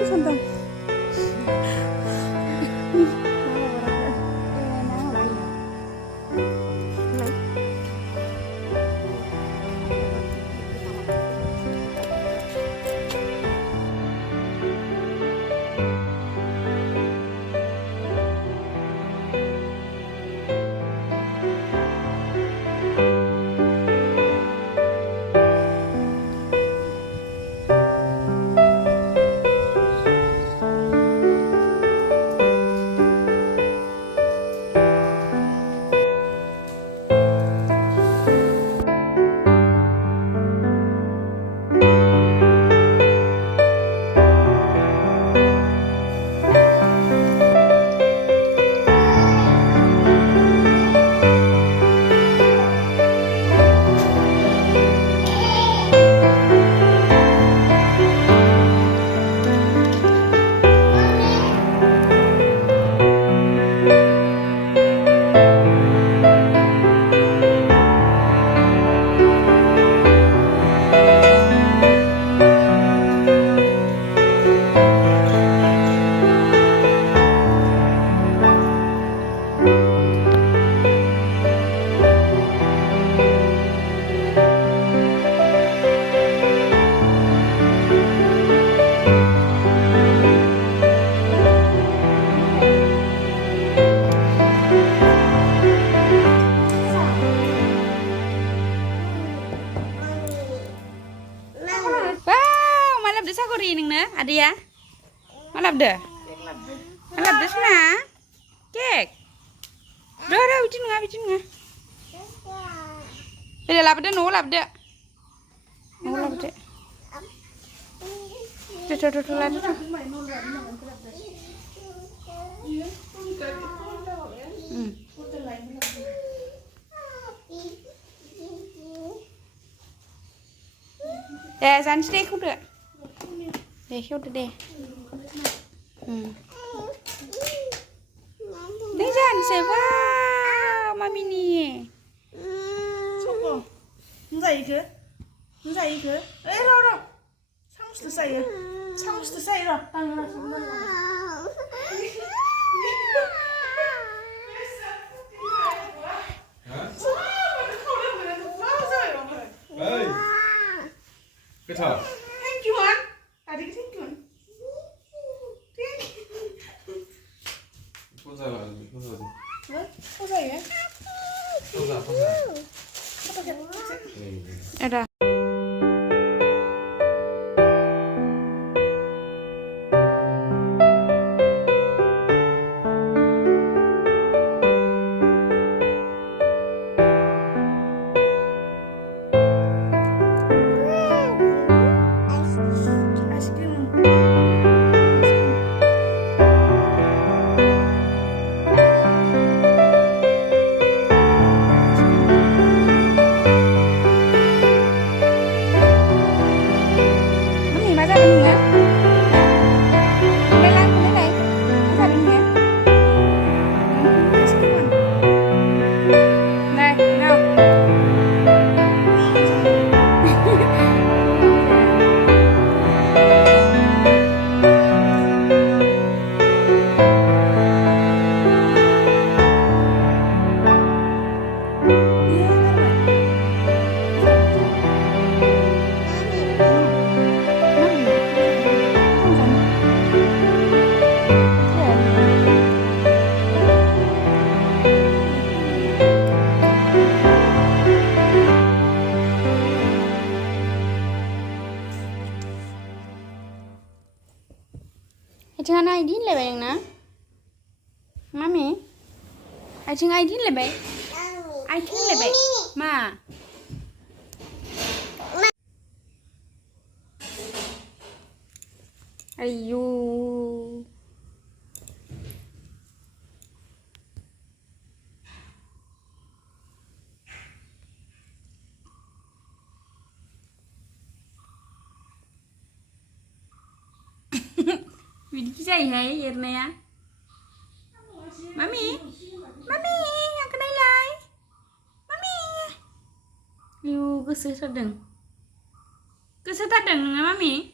sih santan. Ada ya? Malap dah. Malap dah sana. Kek. Dah bikin ngah. Bila lap dah, no lap dah. No lap dah. Tuh lap dah. San stay khu được. Để khiêu được đây. Đấy dàn sẽ vào mami nè. Sopo. Nzai ke? Eh, ro. Samstu saya ro. Tangan sambil. Hey. Getar. Thank you, man. Tadi thank you. Poza lah, poza. Poza ya? Poza. Apa kan? Ada. Jangan aidin lebay yang na, mami. Jangan aidin lebay, aidin lebay, ma. Ayo. Video saya hai Irna ya. Mami, yang kedai lai. Mami. Liu, kesel sedang dengan mami.